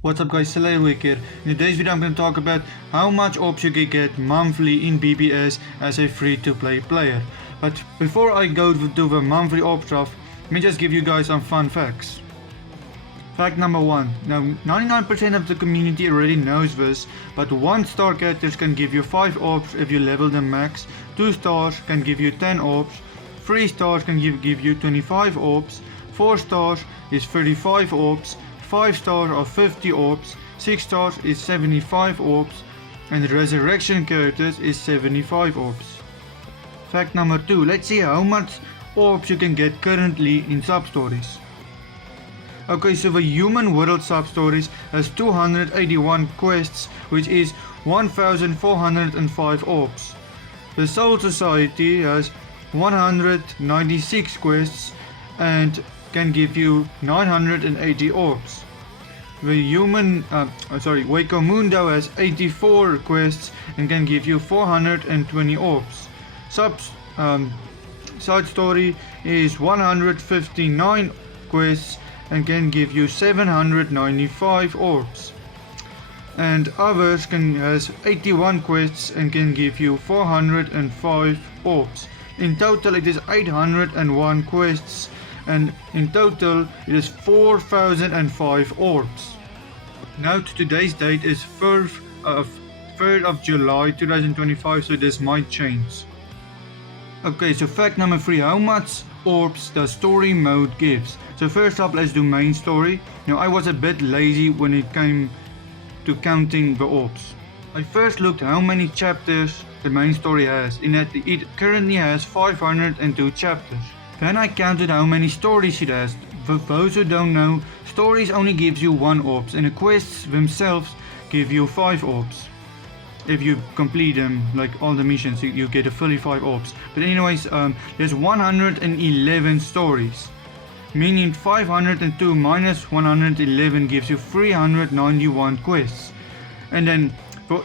What's up guys, Slaywick here. In today's video I'm going to talk about how much orbs you can get monthly in BBS as a free-to-play player. But before I go to the monthly orb stuff, let me just give you guys some fun facts. Fact number 1. Now 99% of the community already knows this, but 1 star characters can give you 5 orbs if you level them max, 2 stars can give you 10 orbs, 3 stars can give you 25 orbs, 4 stars is 35 orbs, 5 stars are 50 orbs, 6 stars is 75 orbs, and resurrection characters is 75 orbs. Fact number 2. Let's see how much orbs you can get currently in sub-stories. Okay, so the human world sub-stories has 281 quests, which is 1405 orbs. The Soul Society has 196 quests and can give you 980 orbs. The human, Waco Mundo has 84 quests and can give you 420 orbs. Side story is 159 quests and can give you 795 orbs. And others has 81 quests and can give you 405 orbs. In total it is 801 quests, and in total it is 4005 orbs. Now today's date is 3rd of July 2025, so this might change. Okay, so fact number 3, how much orbs does story mode gives? So first up, let's do main story. Now I was a bit lazy when it came to counting the orbs. I first looked how many chapters the main story has, in that it currently has 502 chapters. Then I counted how many stories it has. For those who don't know, stories only gives you 1 orbs, and the quests themselves give you 5 orbs. If you complete them, like all the missions, you get a fully 5 orbs. But anyways, there's 111 stories, meaning 502 minus 111 gives you 391 quests. And then for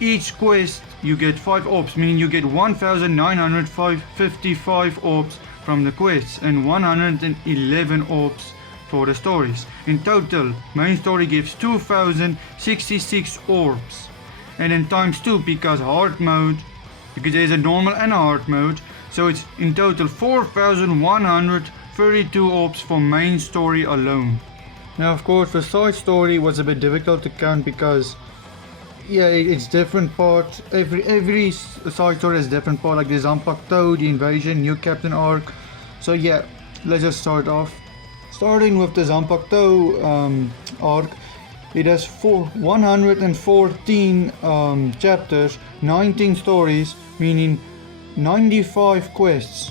each quest you get 5 orbs, meaning you get 1955 orbs from the quests and 111 orbs for the stories. In total, main story gives 2066 orbs, and then times 2 because hard mode, because there's a normal and a hard mode, so it's in total 4132 orbs for main story alone. Now of course the side story was a bit difficult to count because it's different parts. Every side story has different parts, like the Zampakto, the invasion, new captain arc. So yeah, let's just start off. Starting with the Zampakto arc, it has 114 chapters, 19 stories, meaning 95 quests,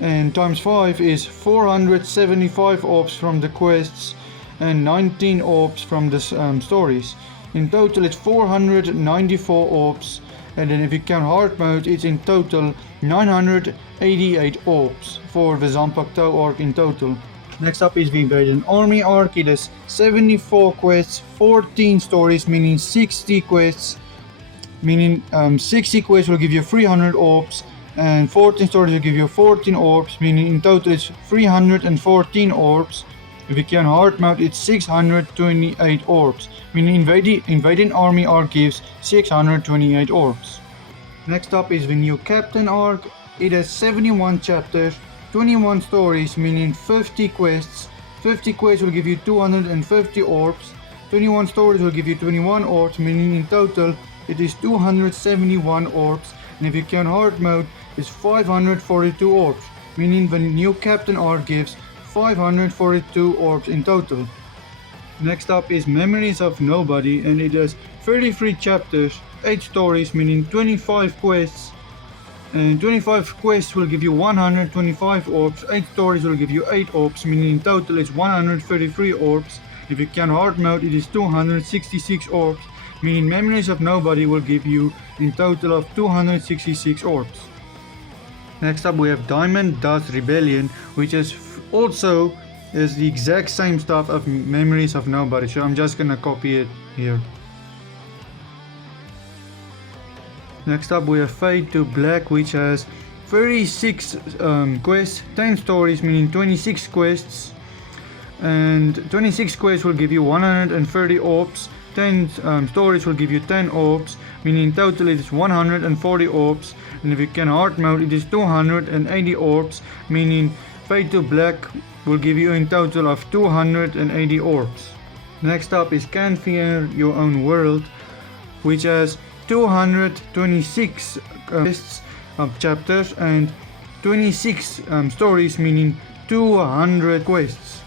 and times 5 is 475 orbs from the quests and 19 orbs from the stories. In total it's 494 orbs, and then if you count hard mode it's in total 988 orbs for the Zampakto arc in total. Next up is the Invasion Army arc. It has 74 quests, 14 stories, meaning 60 quests, meaning 60 quests will give you 300 orbs, and 14 stories will give you 14 orbs, meaning in total it's 314 orbs. If you count hard mode it's 628 orbs, meaning invading army arc gives 628 orbs. Next up is the new captain arc. It has 71 chapters, 21 stories, meaning 50 quests. 50 quests will give you 250 orbs. 21 stories will give you 21 orbs, meaning in total it is 271 orbs. And if you count hard mode it's 542 orbs, meaning the new captain arc gives 542 orbs in total. Next up is Memories of Nobody, and it has 33 chapters, 8 stories, meaning 25 quests. And 25 quests will give you 125 orbs, 8 stories will give you 8 orbs, meaning in total it's 133 orbs. If you count hard mode it is 266 orbs, meaning Memories of Nobody will give you in total of 266 orbs. Next up we have Diamond Dust Rebellion, which is also is the exact same stuff of Memories of Nobody, so I'm just gonna copy it here. Next up we have Fade to Black, which has 36 quests, 10 stories, meaning 26 quests, and 26 quests will give you 130 orbs. 10 stories will give you 10 orbs, meaning in total it is 140 orbs. And if you can hard mode, it is 280 orbs, meaning Fade to Black will give you in total of 280 orbs. Next up is Canfier Your Own World, which has 226 quests of chapters and 26 stories, meaning 200 quests.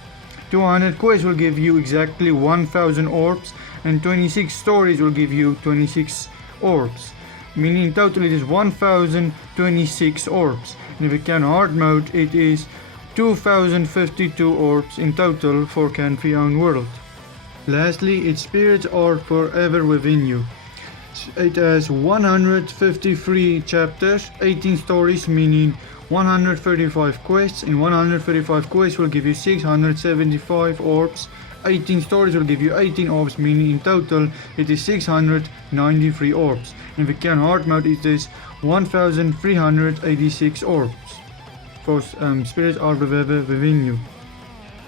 200 quests will give you exactly 1000 orbs, and 26 stories will give you 26 orbs, meaning in total it is 1026 orbs. And if you can hard mode, it is 2052 orbs in total for Canfier Your Own World. Lastly, its spirits are forever within you. It has 153 chapters, 18 stories, meaning 135 quests. In 135 quests will give you 675 orbs. 18 stories will give you 18 orbs, meaning in total it is 693 orbs. And if you can hard mode, it is 1386 orbs for spirits are forever within you.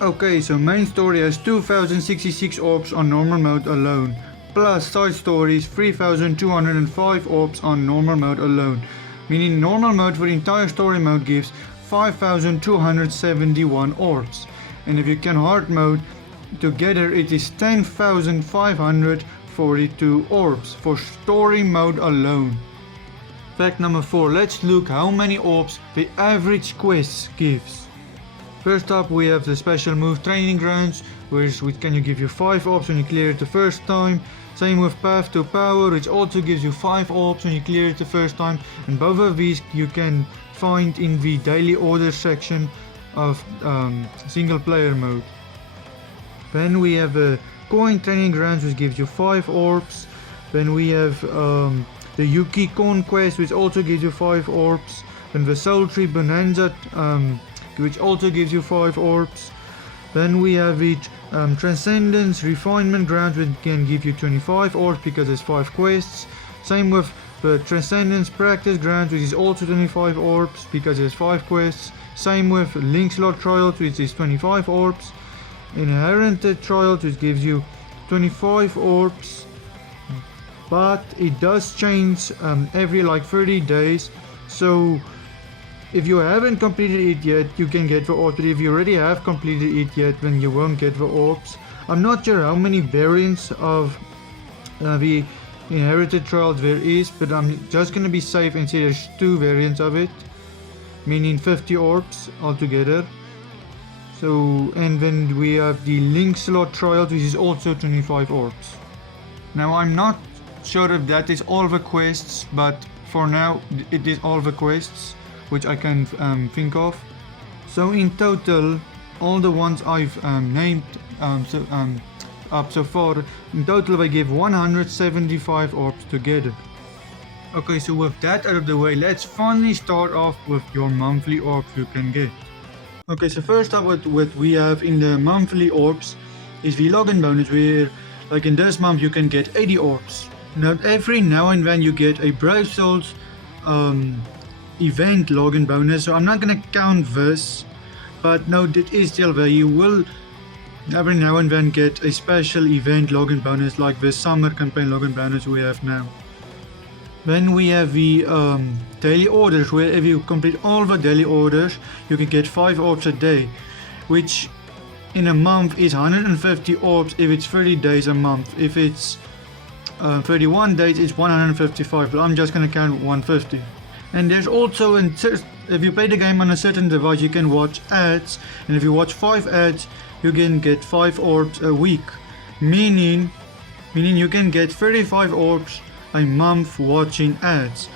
Okay, so main story has 2066 orbs on normal mode alone, plus side stories 3205 orbs on normal mode alone, meaning normal mode for the entire story mode gives 5271 orbs. And if you can hard mode, together it is 10,542 orbs for story mode alone. Fact number 4, let's look how many orbs the average quest gives. First up we have the special move Training Grounds, which can give you 5 orbs when you clear it the first time. Same with Path to Power, which also gives you 5 orbs when you clear it the first time, and both of these you can find in the daily order section of single player mode. Then we have a Coin Training Grounds, which gives you 5 orbs. Then we have the Yuki Conquest, which also gives you 5 orbs. Then the Soul Tree Bonanza, which also gives you 5 orbs. Then we have the Transcendence Refinement Grounds, which can give you 25 orbs because there's 5 quests. Same with the Transcendence Practice Grounds, which is also 25 orbs because there's 5 quests. Same with Link Slot Trials, which is 25 orbs. Inherited Trials, which gives you 25 orbs, but it does change every like 30 days. So if you haven't completed it yet, you can get the orbs, but if you already have completed it yet, then you won't get the orbs. I'm not sure how many variants of the Inherited Trials there is, but I'm just gonna be safe and say there's 2 variants of it, meaning 50 orbs altogether. So, and then we have the Link Slot Trials, which is also 25 orbs. Now I'm not sure if that is all the quests, but for now it is all the quests which I can think of. So in total, all the ones I've named up so far, in total I give 175 orbs together. Okay, so with that out of the way, let's finally start off with your monthly orbs you can get. Okay, so first up what we have in the monthly orbs is the login bonus, where like in this month you can get 80 orbs. Now every now and then you get a Brave Souls event login bonus, so I'm not gonna count this, but no, it is still there. You will every now and then get a special event login bonus like the summer campaign login bonus we have now. Then we have the daily orders, where if you complete all the daily orders you can get 5 orbs a day, which in a month is 150 orbs if it's 30 days a month. If it's 31 days it's 155, but I'm just gonna count 150. And there's also, if you play the game on a certain device, you can watch ads, and if you watch 5 ads you can get 5 orbs a week, meaning you can get 35 orbs a month watching ads.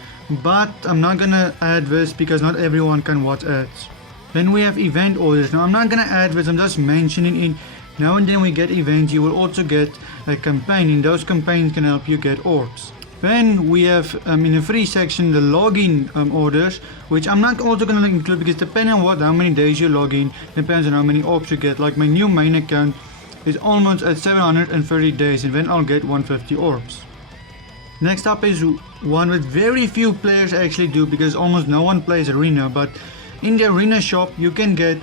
But I'm not gonna add this because not everyone can watch ads. Then we have event orders. Now I'm not gonna add this, I'm just mentioning it. Now and then we get events, you will also get a campaign, and those campaigns can help you get orbs. Then we have in the free section the login orders, which I'm not also gonna include because depending on how many days you log in, depends on how many orbs you get. Like my new main account is almost at 730 days, and then I'll get 150 orbs. Next up is one that very few players actually do because almost no one plays Arena, but in the Arena shop you can get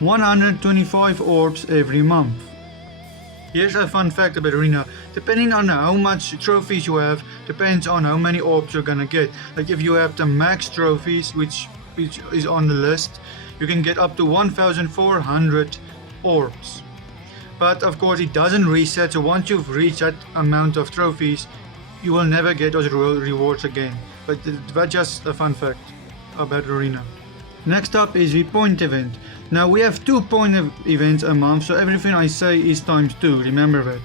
125 orbs every month. Here's a fun fact about Arena. Depending on how much trophies you have, depends on how many orbs you're gonna get. Like if you have the max trophies, which is on the list, you can get up to 1400 orbs. But of course it doesn't reset, so once you've reached that amount of trophies, you will never get those rewards again. But that's just a fun fact about Arena. Next up is the point event. Now we have 2 point events a month, so everything I say is times 2, remember that.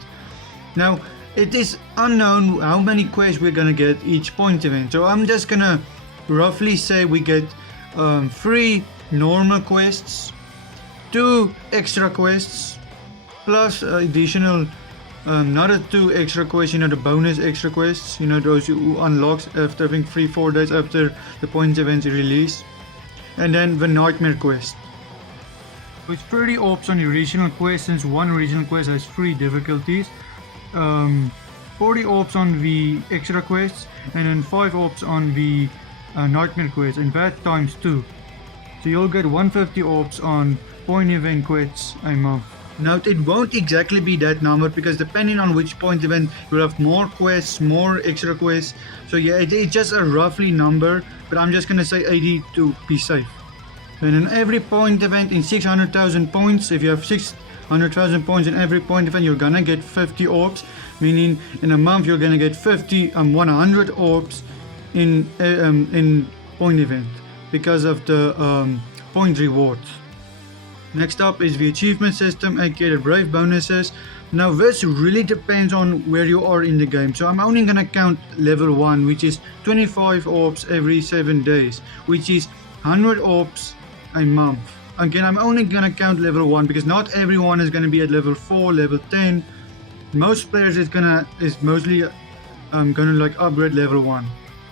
Now it is unknown how many quests we're gonna get each point event, so I'm just gonna roughly say we get 3 normal quests, 2 extra quests, plus additional another 2 extra quests, the bonus extra quests, those you unlock after I think 3-4 days after the point event release. And then the nightmare quest. With 30 orbs on the original quest, since one original quest has 3 difficulties. 40 orbs on the extra quests, and then 5 orbs on the nightmare quest, and that times 2. So you'll get 150 orbs on point event quests a month. Now it won't exactly be that number, because depending on which point event you'll have more quests, more extra quests. So yeah, it's just a roughly number, but I'm just gonna say 80 to be safe. And in every point event in 600,000 points, if you have 600,000 points in every point event, you're gonna get 50 orbs, meaning in a month you're gonna get 100 orbs in point event because of the point rewards. Next up is the achievement system, aka the brave bonuses. Now this really depends on where you are in the game, so I'm only gonna count level 1, which is 25 orbs every 7 days, which is 100 orbs a month. Again, I'm only gonna count level 1 because not everyone is gonna be at level 4, level 10. Most players is mostly gonna like upgrade level 1.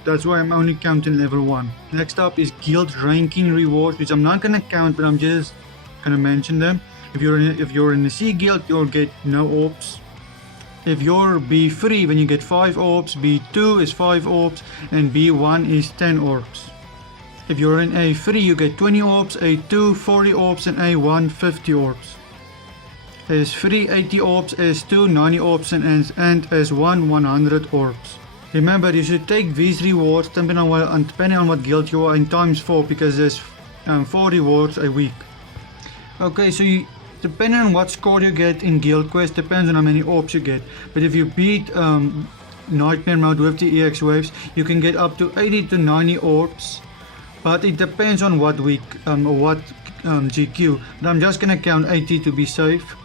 That's why I'm only counting level 1. Next up is guild ranking rewards, which I'm not gonna count, but I'm just gonna mention them. If you're in the C guild, you'll get no orbs. If you're B3, then you get 5 orbs, B2 is 5 orbs, and B1 is 10 orbs. If you're in A3, you get 20 orbs, A2 40 orbs, and A1 50 orbs. S3 80 orbs, S2 90 orbs, and S1 100 orbs. Remember, you should take these rewards depending on what guild you are in times 4, because there's 4 rewards a week. Okay, so depending on what score you get in guild quest, depends on how many orbs you get. But if you beat nightmare mode with the EX waves, you can get up to 80 to 90 orbs. But it depends on what week or what GQ. But I'm just gonna count 80 to be safe.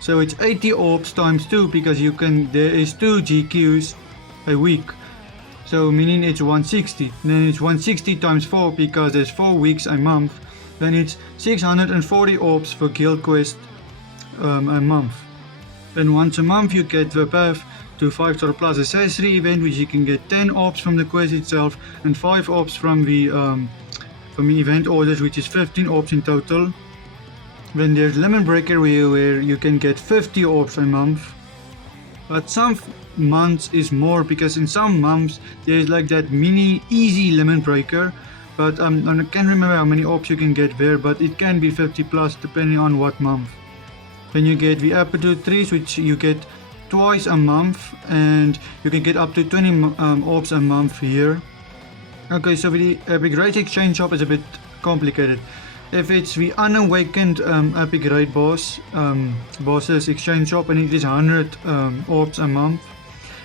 So it's 80 orbs times 2, because there is 2 GQs a week. So meaning it's 160. Then it's 160 times 4, because there's 4 weeks a month. Then it's 640 orbs for guild quest a month. Then once a month you get the path to 5-star plus accessory event, which you can get 10 orbs from the quest itself and 5 orbs from the event orders, which is 15 orbs in total. Then there's Lemon Breaker where you can get 50 orbs a month. But some months is more, because in some months there's like that mini easy Lemon Breaker. But I can't remember how many orbs you can get there, but it can be 50 plus depending on what month. Then you get the Aptitude trees, which you get twice a month, and you can get up to 20 orbs a month here. Okay, so the Epic Raid Exchange Shop is a bit complicated. If it's the unawakened Epic Raid bosses exchange shop, and it is 100 orbs a month.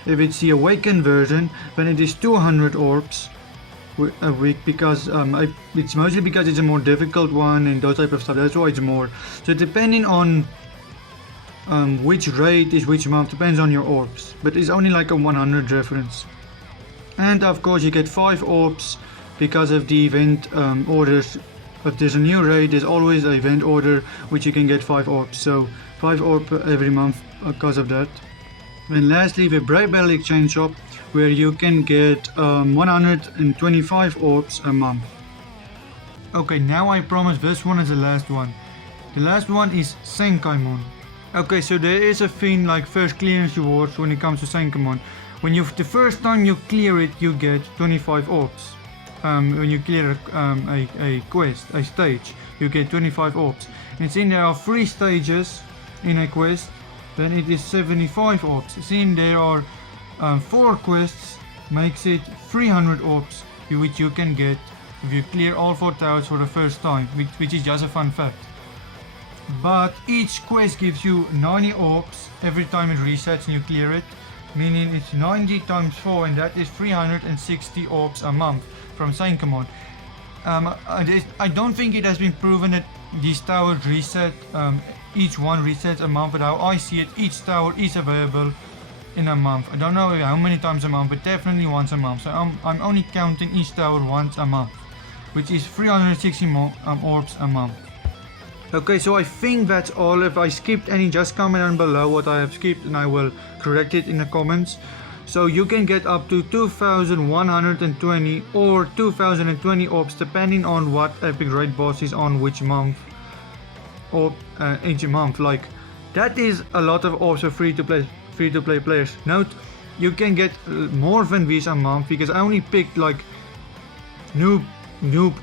If it's the awakened version, then it is 200 orbs a week, because it's mostly because it's a more difficult one and those type of stuff. That's why it's more. So depending on which raid is which month, depends on your orbs, but it's only like a 100 reference. And of course you get 5 orbs because of the event orders. If there's a new raid, there's always an event order which you can get 5 orbs, so 5 orbs every month because of that. And lastly, the Brave Battle Exchange Shop, where you can get 125 orbs a month. Okay, now I promise this one is the last one. The last one is Senkaimon. Okay, so there is a thing like first clearance rewards when it comes to Senkaimon. When the first time you clear it, you get 25 orbs. When you clear a quest, a stage, you get 25 orbs. And since there are 3 stages in a quest, then it is 75 orbs. Since there are 4 quests, makes it 300 orbs, which you can get if you clear all 4 towers for the first time, which is just a fun fact. But each quest gives you 90 orbs every time it resets and you clear it, meaning it's 90 times 4, and that is 360 orbs a month from Saint Command. I don't think it has been proven that these towers reset, each one resets a month, but how I see it, each tower is available in a month. I don't know how many times a month, but definitely once a month. So I'm only counting each tower once a month, which is 360 orbs a month. Okay, so I think that's all. If I skipped any, just comment down below what I have skipped and I will correct it in the comments. So you can get up to 2120 or 2020 orbs depending on what epic raid boss is on which month, or each month. Like, that is a lot of orbs for free to play players. Note, you can get more than these a month because I only picked like noob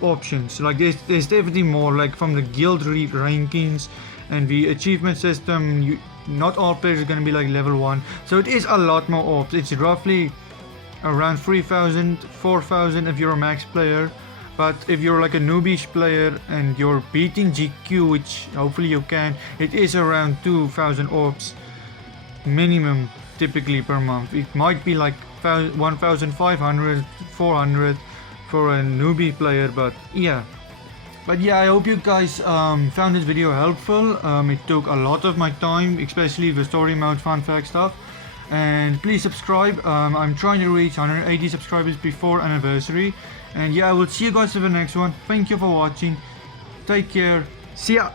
options. Like there's definitely more, like from the guild rankings and the achievement system. Not all players are going to be like level 1, so it is a lot more orbs. It's roughly around 3,000, 4,000 if you're a max player, but if you're like a noobish player and you're beating GQ, which hopefully you can, it is around 2,000 orbs minimum typically per month. It might be like 1,500, 400 for a newbie player, but yeah, I hope you guys found this video helpful. It took a lot of my time, especially the story mode fun fact stuff, and please subscribe. I'm trying to reach 180 subscribers before anniversary, and yeah, I will see you guys for the next one. Thank you for watching, take care, see ya.